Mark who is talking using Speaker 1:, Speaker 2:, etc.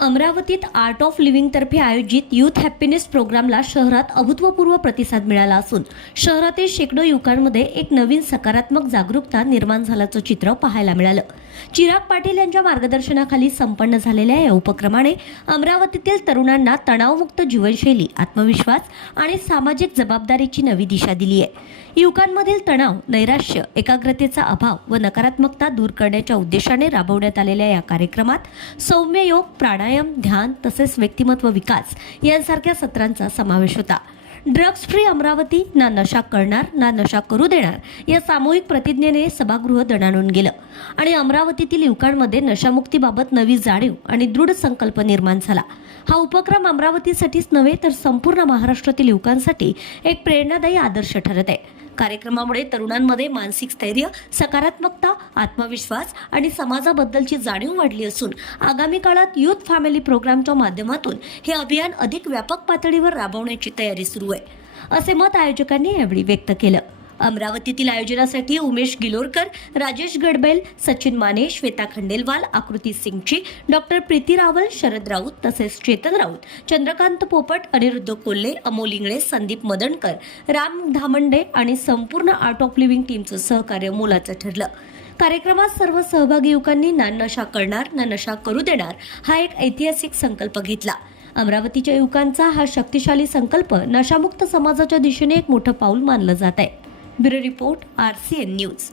Speaker 1: अमरावतीत art of लिव्हिंगतर्फे आयोजित youth happiness प्रोग्रामला शहरात अभूतपूर्व प्रतिसाद मिळाला असून शहरातील शेकडो युवकांमध्ये एक नवीन सकारात्मक जागरूकता निर्माण झाल्याचं चित्र पाहायला मिळालं. चिराग पाटील यांच्या मार्गदर्शनाखाली संपन्न झालेल्या या उपक्रमाने अमरावतीतील तरुणांना तणावमुक्त जीवनशैली आत्मविश्वास आणि सामाजिक जबाबदारीची नवी दिशा दिली आहे. युवकांमधील तणाव नैराश्य एकाग्रतेचा अभाव व नकारात्मकता दूर करण्याच्या उद्देशाने राबवण्यात आलेल्या या कार्यक्रमात सौम्य योग प्राणायाम ध्यान तसेच व्यक्तिमत्व विकास यांसारख्या सत्रांचा समावेश होता. ड्रग्ज फ्री अमरावती ना नशा करणार ना नशा करू देणार या सामूहिक प्रतिज्ञेने सभागृह दणाणून गेलं. आणि अमरावतीतील युवकांमध्ये नशामुक्तीबाबत नवी जाणीव आणि दृढ संकल्प निर्माण झाला. हा उपक्रम अमरावतीसाठीच नव्हे तर संपूर्ण महाराष्ट्रातील युवकांसाठी एक प्रेरणादायी आदर्श ठरत आहे. कार्यक्रमामुळे तरुणांमध्ये मानसिक स्थैर्य सकारात्मकता आत्मविश्वास आणि समाजाबद्दलची जाणीव वाढली असून आगामी काळात युथ फॅमिली प्रोग्रामच्या माध्यमातून हे अभियान अधिक व्यापक पातळीवर राबवण्याची तयारी सुरू आहे असे मत आयोजकांनी यावेळी व्यक्त केलं. अमरावतीतील आयोजनासाठी उमेश गिलोरकर राजेश गडबेल सचिन माने श्वेता खंडेलवाल आकृती सिंगची डॉक्टर प्रीती रावल शरद राऊत तसेच चेतन राऊत चंद्रकांत पोपट अनिरुद्ध कोल्हे अमोल इंगळे संदीप मदनकर राम धामंडे आणि संपूर्ण आर्ट ऑफ लिव्हिंग टीमचं सहकार्य मोलाचं ठरलं. कार्यक्रमात सर्व सहभागी युवकांनी ना नशा करणार ना नशा करू देणार हा एक ऐतिहासिक संकल्प घेतला. अमरावतीच्या युवकांचा हा शक्तिशाली संकल्प नशामुक्त समाजाच्या दिशेने एक मोठं पाऊल मानलं जात आहे. Bureau report R C N news